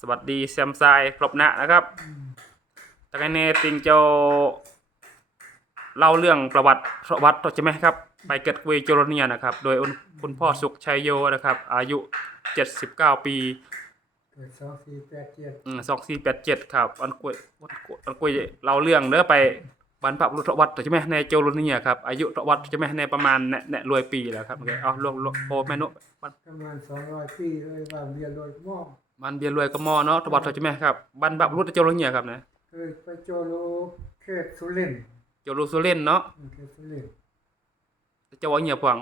สวัสดีแซมไซครบหนะนะครับตะไคเนติงโจเล่าเรื่องประวัติประวัติใช่ไหมครับ ไปเกิดเวโจโรเนียนะครับ โดยคุณพ่อสุขชัยโยนะครับ อายุ 79 ปีเกิดสองสี่แปดเจ็ดสองสี่แปดเจ็ดครับ อันกล้วยอันกล้วยเล่าเรื่องเด้อไปบรรพบุรุษวัดใช่ไหมในโจโรเนียครับ อายุวัดใช่ไหมในประมาณแน่แน่รวยปีแล้วครับโอเคเอาลงลงโอแม่นุมันประมาณสองร้อยปีเลยว่าเบียร์โรยหม้ อมันเบียร์รวยก็มอเนาะวัดใช่ไหมครับบรรพบุรุษโจโรเนียครับนะเคยไปโจโลเขตสุรินทร์โจโรสุเล่นเนาะเขตสุรินทร์เจ้าว่าเงียบหวัง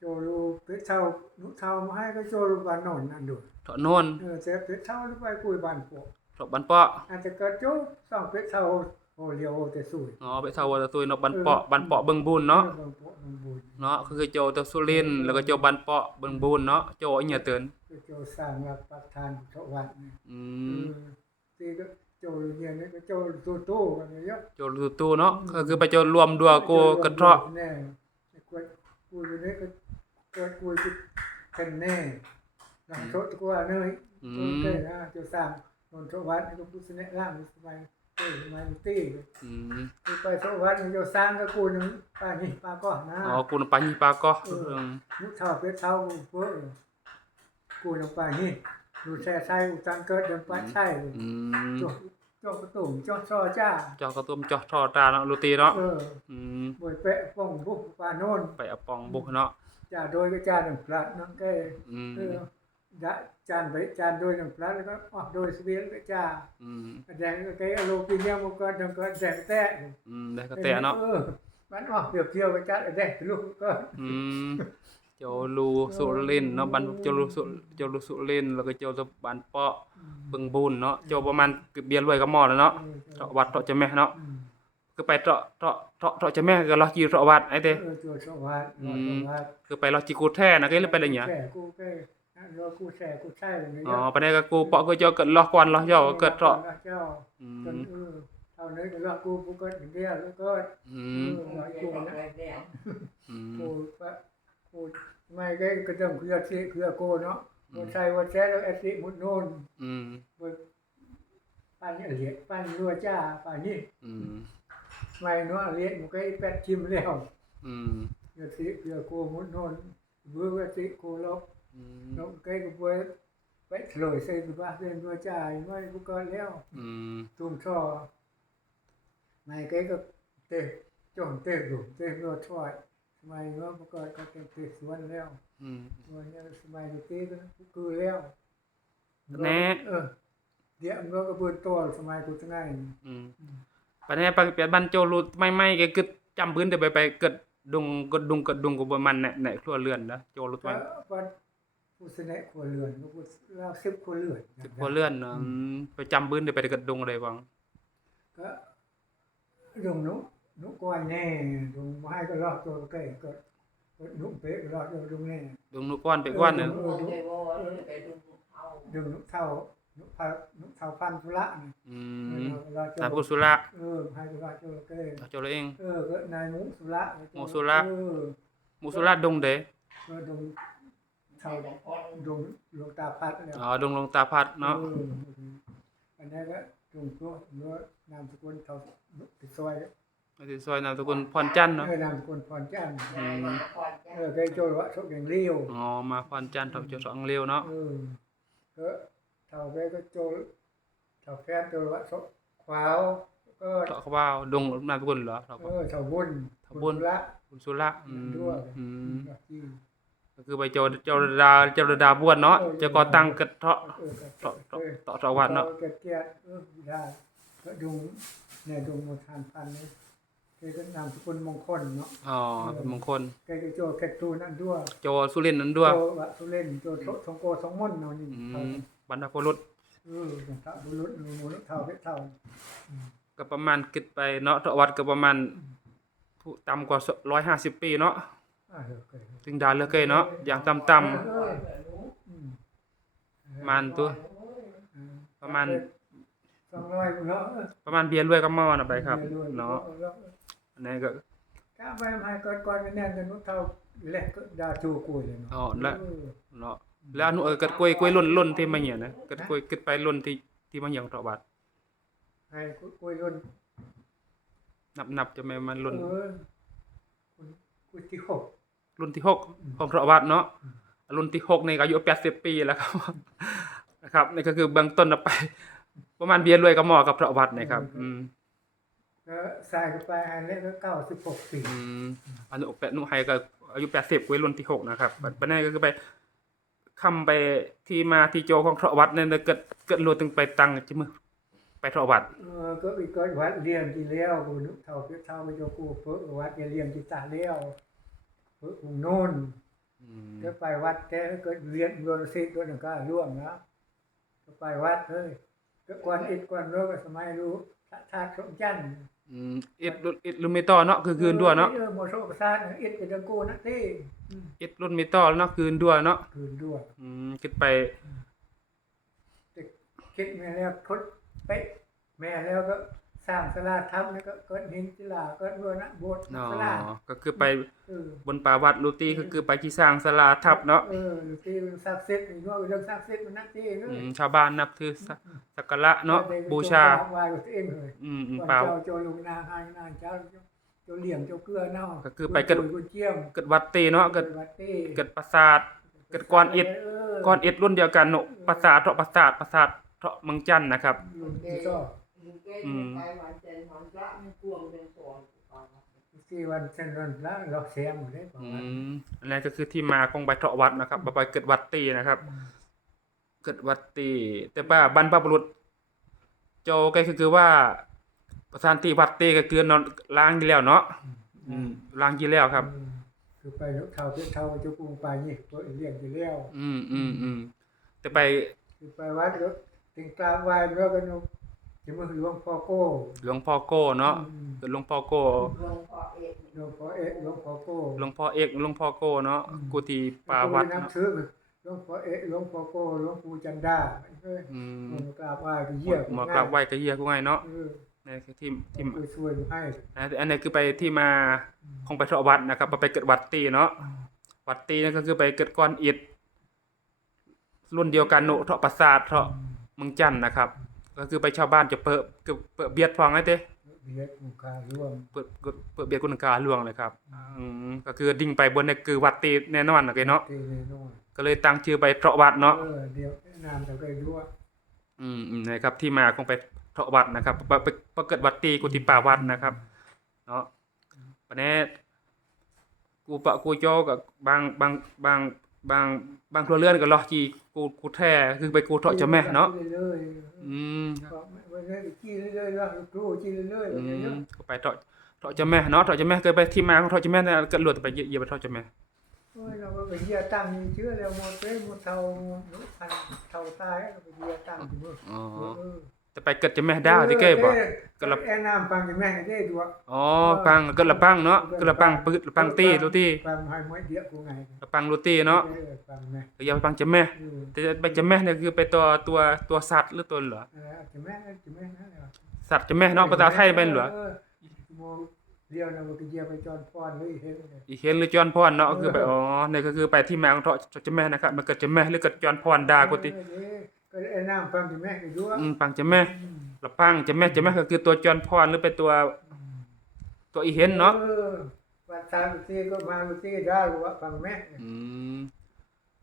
โจโลเป็ดเท่านุเท่ามาให้ก็โจโลบานโนนนั่นดูเถาะโนนเออเจ็บเป็ดเท่าหรือไปคุยบานปวกเถาะบันเปาะอาจจะเกิดโจ้สองเป็ดเท่าโอเลียวโอแต่สุยอ๋อไปเท่าวัดตุยเนาะบันเปาะบันเปาะเบิงบูนเนาะออบางปวกบางบุญเนาะคือโจเตสุรินทร์แล้วก็โจบันเปาะเบิงบูนเนาะโจอีเงียเตือน ก็โจสร้างหลักปักฐานทวัดนี่อืเอมอที่ก็โจเนี่ยนี่ก็โจตู้ตู้กันเยอะโจรูตูเนาะก็คือไปโจรวมดัวโกกระเทาะแน่กูกูอยู่นี่ก็เกิดกูจะกันแน่หลังโทษกูว่าเนยอืโทษมเกิดนะจะสร้างนนทวัดนี่ก็พุทธเนร่างสมัยเอ้ยสมัยตีอืมกูไปทวัดนี่จะสร้างก็กูนึงป้านี่ป้าก็นะอ๋อกูนปัญญีปาก็อืมมุเท่าเพชรเท่ากูเพ้อ กูนึงป้านี่ดูแช่ใช่อุตังเกิดเดินป้าใช่อืมจกจกกระตุ่มจกซอจ้าเจ้ากระตุ้มเจ้าทอตาเนาะรูตีเนาะเอออืมบวยเปะป้องบุกป้าโน่นไปเอาปองบุกเนาะจ่าโดยก็จ่าหนึ่งพลัดน้องแกอืมเออดะจานไปจานโดยหนึ่งพลัดแล้วก็ออกโดยสเวียนก็จ่าอืมแดงก็แกอโลปิเนียมก็ดังก็แดงแตะอืมได้ก็แต่เนาะออมันออกเปรียบเทียบไปจัดแดงลูกก็อืม โจลูสุรินทร์เนาะบันโจลูสุโจลูสุรินทร์แล้วก็โจตะบันเปาะเบิงบูนเนาะโจประมาณเกือบเบียร์รวยก็มอแล้วเนาะเถาะวัดเถาะเจ้าแม่เนาะอืมคือไปเถาะเถาะเถาะเถาะเจ้าแม่ก็รอจีเถาะวัดไอ้เด้เออตัวสวัสดิ์อืสมวัสดิ์คือไปรอจีกูแท้นะก็เลยไปอะไรเงี้ยแก่กูแก่นั่นรอกูแส่กูใช่เลยเนี่ยอ๋อไปได้ก็กูเปาะก็เจ้าเกิดรอก่อนรอย่อก็เกิดเถาะเจ้าอืจนมเออเท่านี้ก็รอกูกูก็เดียวแล้วก็อืเอมอรอกู นะอืมกูปะกูไม่ได้ก็ต้องคือสิคือโกเนาะกูใช้ว่าแท้แล้วอสิมุดโน่นอืมบ่ปันเหลียปันรัวจ้าป่านนี้อืมไม่เนาะเลียมันก็ไอ้แปดชิมแล้วอืมอสิคือโกมุดโน่นเบื่อว่าสิโกลบอืมน้องไก่ก็บ่ไปถลอยใส่บ้านเล่นรัวจ้าไม่กูก็แล้วอืมตุ้มช่อไม่ไก่ก็เตะจ้องเตะอยู่เตะรัวช่วยส มัยเนาะมันก็ก็เป็นเตะสวนแล้วอืมวันนี้สมัยนี้ตีกันคือแล้วแน่เออเดี๋ยวมันก็เปิดตัวสมัยกูจะไงอืมปะเนี่ยปะเปียบันโจรูไม่ไม่แกกึดจำพื้นเดี๋ยวไปไปเกิดดุงกดดุงกดดุงกับมันเนี่ยเนี่ยครัวเรือนนะโจรูก็มันวันผู้เสนอครัวเรือนก็ผู้เล่าสิบครัวเรือนครัวเรือนเนาะอืมไปจำพื้นเดี๋ยวไปเกิดดุงอะไรบ้างก็ดงนุ นุก้อยแน่ดงไม้ก็รอดตัวใกล้ก็ก็นุเป๊ะก็รอดตัวดงแน่ดุงนุก้อนไปก้อนเนี่ยดงนุเท่านุพานุเท่าพันธุระนี่อืเอมอรอดตามตัพุวสุระเออให้ก็รอดตัวใกล้โจรเองเออก็นายมุสุระมุสุระเออมุสุระดงเด้ก็ดงเท่าดงหลวงตาพัดแล้วอ๋อดงลงตาพัดเนาะอออันนี้ก็ดงตัวเนื้อนามสกุลเท่าติดซอย ไอ้ที่ซอยนามสกุลพรจันทร์เนาะเออนามสกุลพรจันทร์อืมเออเคยโจรวะชกอย่างเลี้ยวอ๋อมาพรจันทร์เถาโจสองเร็วเนาะเออก็เท่าไปก็โจรเท่าแฟนโจรวะชกขวาวก็เถาเขาว่าดงนามสกุลเหรอเถาเออเท่าบุญเท่าบุญละคุณสุระอืมด้วยอืมที่ก็คือไปโจโจรดาโจรดาบวชเนาะจะก่อตั้งกระเทาะเออก็เถาะเออเถาะเถาะวัดเนาะเกียรติเกียรติเออได้ก็ดูเนี่ยดูมทานพันนี่ เคยก็นามสกุลมงคลเนาะอ๋อเป็นมงคลเคยก็โจแคตูนั่นด้วยโจสุรินทร์นั้นด้วยโจวะสุเล่นโจโสทงโกทงม่นเนาะนี่อืมบรรดาพรุษเออของพระบุรุษหนูเท่าเพชรเท่าก็ประมาณคิดไปเนาะเถาะวัดก็ประมาณผู้ต่ำกว่า150ปีเนาะอ่าเออเคยถึงดาเหลือเกยเนาะอย่างต่ำเอออืมๆมันตัวเออประมาณสองร้อยเนาะประมาณเบียร์รวยก็มอนะไปครับ เนาะ อันนี้ก็ถ้าไปมาก่อนก่อนๆแน่นกันนุเท่าแรกก็ดาจูกุยเลยเนาะอ๋อและเออเนาะแล้วอันนู้นเออเกิดกล้วยกล้วยล้นล้นที่มาเหี่ยนะเกิดกล้วยเกิดไปล้นที่ที่มาเหี่ยงเถาะบาดให้กล้วยล้นนับนับจะไม่มันล้นเออคนกล้วยที่หกรุ่นที่หกของเถาะบาดเนาะรุ่นที่หกนี่ก็อายุ80ปีแล้วครับนะครับนี่ก็คือเบื้องต้นเอาไป ประมาณเบียร์รวยกับหมอกับเถาะบาดนะครับ อืม ก็ใส่เข้าไปอันนี้ก็เก้าสิบหกปีอืมอันนี้แปดนุ่ไฮก็อายุ80กว่ารุ่นที่หกนะครับบัดนี้ก็คือไปคำไปที่มาที่โจของเถาะวัดเนี่ยเกิดเกิดรู้ถึงไปตังจิมือไปเถาะวัดเออก็อีกก็วัดเลี้ยงที่เลี้ยวกูนึกเท่าเพื่อเท่ามาโยกูเพิ่วัดอย่าเลี้ยงที่ตาเลี้ยวเพิ่กูโน่นอืมก็ไปวัดแกก็เรียนโดนสิทธิ์โดนก็ร่วงนะก็ไปวัดเฮ้ยก็ก่อนอิดก่อนโลกสมัยรู้ทาทาสมจันทร์ อืมอิดรุ่นอิดรุ่นมีต่อเนาะคือคืนด้วยเนาะเออโมโซประสาทอิดกับดังกูนะที่อืมอิดรุ่นมีต่อเนาะคืนด้วยเนาะคืนด้วยอืมคิดไปคิดแม่แล้วทดเป๊ะแม่แล้วก็ สร้างสลาทับแล้วก็เกิดหินศิลาเกิดบัวนะโบสถ์เนาะสลาก็คือไปเออบนป่าวัดลูตีก็คือไปที่สร้างศาลาทับเนาะเออหรือที่มันศักดิ์สิทธิ์อีกว่าเรื่องศักดิ์สิทธิ์มันนักที่เนอือะมชาวบ้านนับถือสักสักการะเนาะบูชา ไหว้กับตัวเองเลยอืมอืมก่อนเปล่า เจ้าโจลุงนาหายนานเจ้าโจเลี่ยมโจเกลือเนาะก็คือไปเกิดกุเจียมเกิดวัดตีเนาะเกิดวัดที่เกิดปราสาท เกิดก้อนอิฐ ก้อนอิดรุ่นเดียวกันเนาะปราสาทเถาะปราสาทปราสาทเถาะเมืองจันทน์นะครับลุงที่ก็อืม ที่วันเส้นวันละเราเสียหมดเลยประอืมาณมอันนั้นก็คือที่มาของใบเถาะวัดนะครับใบเกิดวัดตีนะครับ เกิดวัดตี แต่ว่าบรรพบุรุษโจก็คือคือว่าประธานที่วัดตีก็คือนอนล้างอยู่แล้วเนาะอืมล้างอยู่แล้วครับ อืมคือไปนกเท่าเพื่อเท่าเจ้าปูงไปนี่ตัวเลี้ยงอยู่แล้ว อืมอืมอืมแต่ไปคือไปวัดก็ถึงกราบไหว้แล้วก็นุ จะมาหลวงพ่อโก้หลวงพ่อโก้เนาะอืมเกิดหลวงพ่อโก้หลวงพ่อเอกหลวงพ่อโก้หลวงพ่อเอกหลวงพ่อโก้เนาะอืมกูที่ป่าวัดน้ำเนาะซื้อหลวงพ่อเอกหลวงพ่อโก้หลวงปู่จันดาเอ้ยอืมมากราบไหว้ก็เยี่ยมหมอกราบไหว้ก็เฮียกูไงเนาะเออนี่คือที่ที่คือช่วยให้นะอันนี้คือไปที่มาของไปเถาะวัดนะครับไปเกิดวัดตีเนาะวัดตีนั่นก็คือไปเกิดก้อนอิฐรุ่นเดียวกันโนเถาะปราสาทเถาะเมืองจันทน์นะครับ ก็คือไปชาวบ้านจะเปิดเปิดเปิดเบียดฟองไอ้เต้เบียดมุคาร่วมเปิดเปิดเปิดเบียดกุนกาหลวงเลยครับอืมก็คือดิ่งไปบนนี่คือวัดตีแน่นอนนะเนาะที่นี่นู่นก็เลยตั้งชื่อไปเถาะวัดเนาะเออเดี๋ยวแนะนำแต่ก็รู้ว่าอืมอืมนะครับที่มาของไปเถาะวัดนะครับไปไปไปเกิดวัดตีกุฏิป่าวัดนะครับเนาะปะเนี้กูปะกูโจกับบางบางบาง บางบางครัวเรือนก็รอจีกูกูแท้คือไปกูเถาะเจ้าแม่เนาะเรื่อยๆอืมก็วันนี้จี้เรื่อยๆแล้วครูจี้เรื่อยๆอืวันนี้มเนาะก็ไปเถาะเถาะเจ้าแม่เนาะเถาะเจ้าแม่เคยไปที่มาของเถาะเจ้าแม่เนี่ยก็หลุดไปเหยียบไปเถาะเจ้าแม่โอ้ยเราก็ไปเยี่ยตั้งเชื่อแล้วหมดเลยหมดเท่าหมดพันเท่าตายเราไปเยี่ยตั้งที่นู่นอ๋อเออ จะไปเกิดเจ้าแม่ดาวที่เก้บ่ก็รับแอนน้ำฟังจากแม่ให้ได้ดูว่าอ๋อปังเกิดละปังเนาะเกิดละปังปืดละปังตีโรตีฟังให้มวยเดียวกูไงละปังโรตีเนาะออฟังแม่ก็อย่าไปปังเจ้าแม่เออแต่ไปเจ้าแม่เนี่ยคือไปตัวตัวตัวสัตว์หรือตัวเหรอเออจะแม่จะแม่นะเดี๋ยวสัตว์เจ้าแม่เนาะภาษาไทยเป็นเหรอโมเดียวนะมันก็เยี่ยไปจอนพรเลยเห็นเลยอีเห็นหรือจอนพรเนาะก็คือไปอ๋อเนี่ยก็คือไปที่มาของเถาะเจ้าแม่นะครับมันเกิดเจ้าแม่หรือเกิดจอนพรดากุติเออเออ ก็ไอ้น้ำฟังจากแม่ก็ดูว่าอืมปังจ้าแม่ละปังจ้าแม่จ้าแม่ก็คือตัวจอนพรหรือเป็นตัว ตัวอีเห็นเนาะออวัดสามตีก็มาลุตีได้ว่าฟังแม่อืม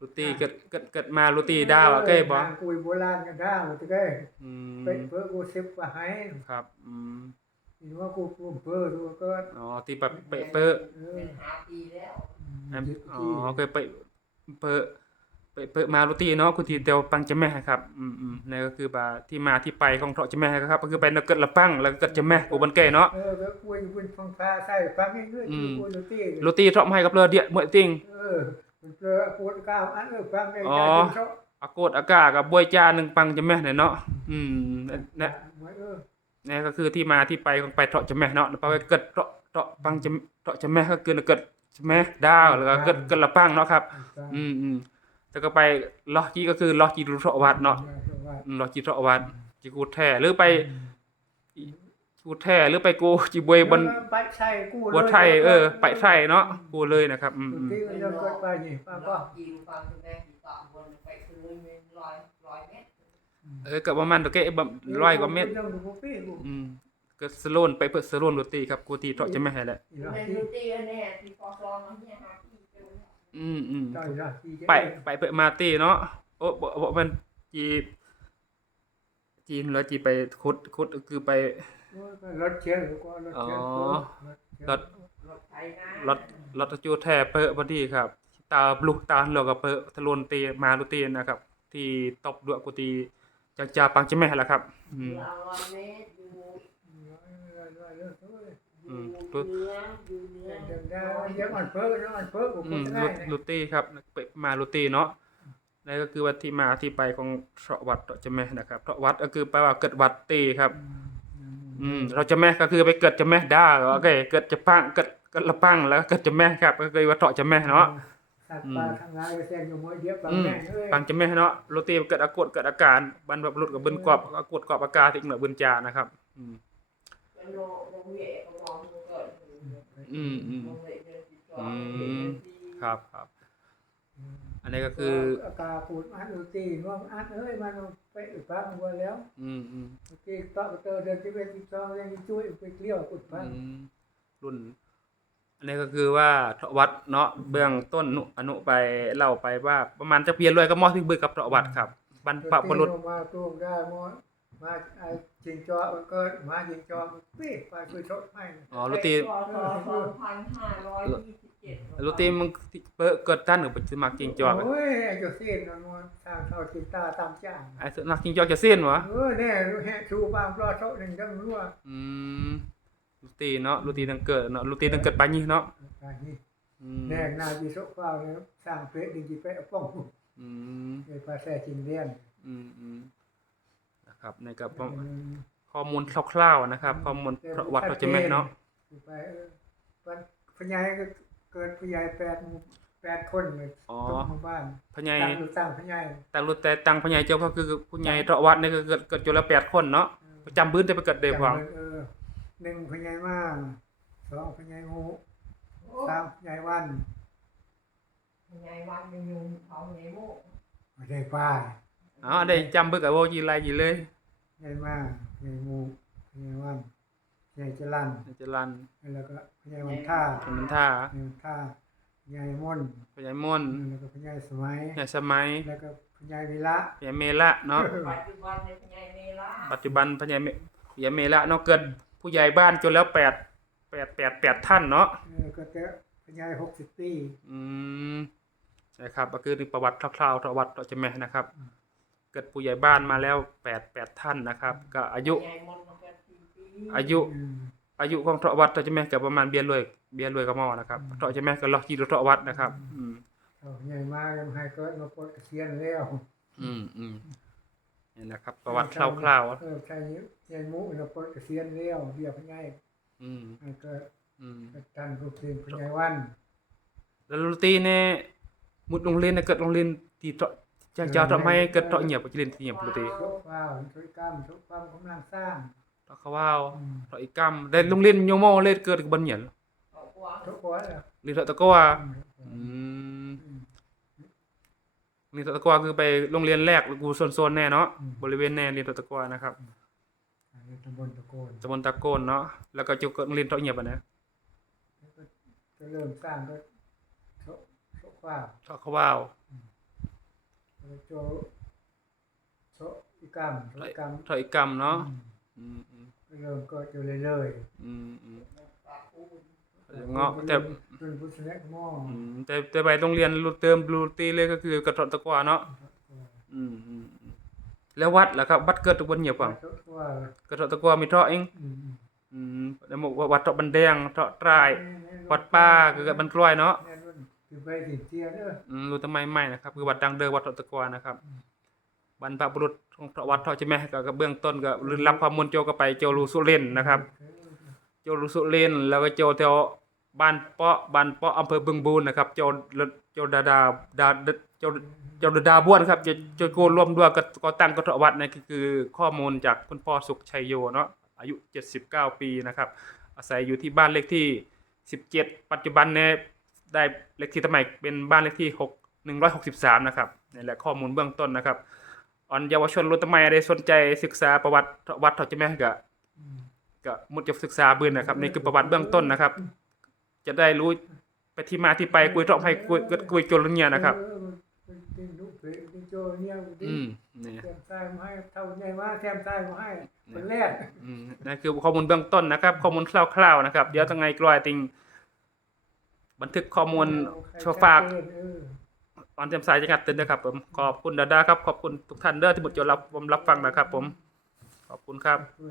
ลูตีเกิดเกิดเกิดมาลูตีดาวอะเก้บ่นางคุยโบราณกันได้หมดเก้อืมเป็นเพื่อกูซิบว่าให้ครับอืมเห็นว่ากูกูเพื่อดูก็อ๋อที่แบบเปะเปอะเออ เป็นหาปีแล้ว อ๋อเคยไปเปอะ เปเปอะมาลูตีเนาะคุณทีเดียวปังจ้าแม่ครับอืมอืมนี่ก็คือว่าที่มาที่ไปของเถาะจ้าแม่ครับก็คือไปเกิดละปังแล้วก็เกิดจ้าแม่กูบันเก้เนาะเออแล้วคุยคุยฟังฟ้าใส่ฟังให้เรื่อยอืมคุยลุตีลูตีเถาะมาให้กับเรือเดียเหมือนติงเออเจอปวดกาอันเออฟังได้อ๋อใจเป็นเจ้าอากดอากากับบวยจาหนึ่งปังจ้าแม่เนี่ยเนาะอืมนี่ยเนี่ก็คือที่มาที่ไปของไปเถาะจ้าแม่เนาะแล้วไปเกิดเถาะเถาะปังจ้าเถาะจ้าแม่ก็คือเกิดจ้าแม่ดาวแล้วก็เกิดเกิดละปังเนาะครับ อืมอืม แล้วก็ไปลอจีก็คือลอจีรุเถาะวัดเนาะอืมลอจีเถาะวัดจีกูแท้หรือไปกูแท้หรือไปกูจิบวยบนไปใช่กูบัวไทยเออไปไทยเนาะกูเลยนะครับอืมทุอืกมที่มันจะเกิดไปนี่ป้าก็ยิงฟังคุณแม่ที่ต่อบนไปคือมีร้อยร้อยเมตรเออก็ประมาณตะเกะบ่ร้อยกว่าเมตรต้องดูพวกพี่กูอืมก็สโลนไปเพื่อสโลนโรตีครับกูตีเถาะจะไม่ให้แหละอีหลังในที่ดูตีเนี่ยที่ฟอสอนเนี่ยฮะที่เป็น อืมอืมต่อยละที่ไปไปเพื่อมาตีเนาะโอ้บ่บ่มันจีจีนแล้วจีไปคุดคุดก็คือไปรถเชียร์หรือว่ารถเชียร์อ๋อรถรถไทยนะรถรถจูแท้เปอะพอดีครับ ตาบลุกตาเราก็เปอะทะลนตีมาลุตีนะครับ ที่ตบด้วยกูตีจากจาปังจะแม่ละครับ อืมเราร้อยเมตร อยู่อืมอยู่เนื้ออยู่เนื้อเดี๋ยวได้เดี๋ยวมันเพิ่มแล้วมันเพิ่มกูอืมได้ลุลุตีครับไปมาลุตีเนาะนั่นก็คือว่าที่มาที่ไปของเถาะวัดเถาะจะแม่นะครับเถาะวัดก็คือแปลว่าเกิดวัดตีครับ อืมเราจะแม่ก็คือไปเกิดจะแม่ได้โอเคเกิดจะปังเกิดเกิดละปังแล้วก็เกิดจะแม่ครับ ก็คือว่าเถาะจะแม่เนาะสัตว์ป่าทางงานก็แซงอยู่มวยเดียวบางอืมแม่เอ้ยปังจะแม่เนาะโรตีเกิดอากดเกิดอาการบันแบบรุดกับบึนกรอบอากดกรอบอาการที่เหนือบึนจานะครับ อืม องมองเกิดอืมอืมโลเวเดือนที่สองอืมครับครับ อันนี้ก็คืออากาปูดอัดอุตีน้องอัดเอ้ยมันไปอุดฟังบัวแล้ว อืมอืมอุตีตอกเตอเดินที่เป็นที่ซองยังช่วยไปเลี้ยวอุดฟังอืมรุ่น อันนี้ก็คือว่าเถาะวัดเนาะเบื้องต้นนุอนุไปเล่าไปว่าประมาณจะเพียนรวยก็มอที่เบิกกับเถาะวัดครับบรรพบุรุษมาตู้ได้มอ มาไอ้จิงจอมันก็มาจิงจอมันปีไปคุยโทษให้อ๋อโรตีพศสองพันห้าร้อยยี่สิบเจ็ดโรตีมึงที่เปิดเกิดท่านหรือไปสมัครจริงจอกโอ้ยไอ้เจ้าเส้นมันมันทางเท่าจิตตาตามจ้างไอ้สมัครจริงจอกจะเส้นวะเออแน่รู้แฮะชูบางรอดโทษหนึ่งจังรู้ว่าอืมโรตีเนาะโรตีตั้งเกิดเนาะโรตีตั้งเกิดปานนี้เนาะอันนี้อืมแน่นาจีโซฟ้าเนี่ยสร้างเป๊ะดิจิเป๊ะป้องอืมในภาษาจีนเรียนอืมอืมนะ ครับในกับข้อมูลคร่าวๆนะครับ ข้อมูลประวัติเราจะแม่นเนาะไปเออวันพญายก็เกิดพญายแปดหมู่แปดคนเลยอ๋อทุกหมู่บ้านพญายตั้งอยู่ตั้งพญายแต่รุ่นแต่ตังพญายเจ้าก็คือผู้ใหญ่เถาะวัดนี่ก็เกิดเกิดจุลแปดคนเนาะประจำพื้นแต่ไปเกิดเดพวังเออหนึ่งพญายมาสองพญายงูสามพญายวันไงวันยังอยู่เขาไงโม่ไม่ได้ป้าย อ๋อได้จำเบิกกับโวยีไรยีเลยพญายมาพญายงูพญายวันพญายจรันจรันแล้วก็พญายวันท่าเป็นมันท่าพญายวันท่าพญายมนต์พญายมนต์แล้วก็พญายสมัย พญายสมัยแล้วก็พญายวิระพญายเมละเนาะ ปัจจุบันในไงเมล่าปัจจุบันพญายเมพญายเมละเนาะเกิดผู้ใหญ่บ้านจนแล้วแปดแปดแปดแปดท่านเนาะ เออก็จะพญายหกสิบปี อืมนะครับก็คือประวัติคร่าวๆประวัติเราจะแม่นะครับ เกิดผู้ใหญ่บ้านมาแล้วแปดแปดท่านนะครับ ก็อายุไงมนมาเกิดสี่ปีอายุอืมอายุของเถาะวัดเราจะแม่ก็ประมาณเบียร์รวยเบียร์รวยกับหมอนะครับเถาะจะแม่ก็ล็อกจีรเถาะวัดนะครับ อืมเอาพญายมายังให้เกิดมาปลดเกษียณแล้วอืมอืมนี่นะครับ ประวัติคร่าวเออใช่นี้พญายมุเราปลดเกษียณแล้วเบี้ยพญายๆอืมให้เกิดอืมท่านรูปเรียนพญายวันแล้วลูตีเนี่ยมุดโรงเรียนเนี่ยเกิดโรงเรียนที่เถาะ จะจะทำให้เกิดเถาะเงียบไปเรียนที่เงียบลูตีโชคว้าวโชคกรรมโชคความกำลังสร้างเถาะเขาว่าวอืมเถาะอีกกรรมได้โรงเรียนโยโมเล่นเกิดกับบันเหยียนเอากว่าโชคว้าวแล้วเรียนเถาะตะกัวอืมอืมอืมเรียนเถาะตะกัวคือไปโรงเรียนแรกกูโซนๆแน่เนาะอืมบริเวณแน่เรียนเถาะตะกัวนะครับอันนี้ตำบลตะโกนตำบลตะโกนเนาะแล้วก็จะเกิดโรงเรียนเถาะเงียบอะนะก็เริ่มสร้างก็โชคโชคว้าวเถาะเขาว่าวแล้ว โจโชคอีกรรมโชคกรรมเถาะอีกกรรมเนาะอืมอืมอืมก็เริ่มก็จะเรื่อยๆอืมอืมปากพูดเงาะแต่เป็นผู้เสนอหม้ออืมแต่แต่ไปโรงเรียนรูเติมรูตีเลยก็คือกระเถาะตะกัวเนาะอืมอืมอืมแล้ววัดล่ะครับวัดเกิดตะบนเหยียบฟัฝั่งงว่ากระเถาะตะกัวมีเถาะเองอืมอืมแล้วบอกว่าวัดเถาะบันแดงเถาะตรายวัดป้าก็เกิดบันกล้วยเนาะ แน่นอน คือไปสิเจียเด้ออืมรู้ทำไมไม่นะครับ คือวัดดังเดิมวัดเถาะตะกัวนะครับบรรพบุรุษของเถาะวัดเถาะใช่ไหมก็ก็เบื้องต้นก็รับความมุนโจก็ไปโจรูสุเรนทร์นะครับ โจรูสุเรนทร์แล้วก็โจแถวบ้านเปาะบ้านเปาะอำเภอบึงบูนนะครับ โจโจดาดาดาโจโจดาบ้วนครับจะโจโกรวมด้วยก็ก็ตั้งกระเถาะวัดนี่ก็คือข้อมูลจากคุณพ่อสุขชัยโยเนาะออายุ 79 ปีนะครับ อาศัยอยู่ที่บ้านเลขที่ 17 ปัจจุบันเนี่ย ได้เลขที่สมัยเป็นบ้านเลขที่6 163 นะครับนี่แหละข้อมูลเบื้องต้นนะครับอ่อนเยาวชนรุ่นใหม่ได้สนใจศึกษาประวัติวัดเขาจะแม่ก็ก็มุดจะศึกษาเบื้องนะครับนี่คือประวัติเบื้องต้นนะครับ จะได้รู้ไปที่มาที่ไปกุยตรอบให้กุยกุยโจรเนี่ยนะครับเออมันเป็นลูกเพชรเป็นโจเนี่ยมันอืมนี่แซมทรายมาให้เท่าไงว่าแซมทรายมาให้มันแรกอืมนั่นคือข้อมูลเบื้องต้นนะครับ ข้อมูลคร่าวๆนะครับ เดี๋ยวตั้งไงกลอยติง บันทึกข้อมูลโชว์ฝากเออออนเต็มสายจะกัดเตือนนะครับผมขอบคุณดาดาครับขอบคุณทุกท่านเด้อที่หมดจดรับผมรับฟังนะครับ ผม ขอบคุณครับเออ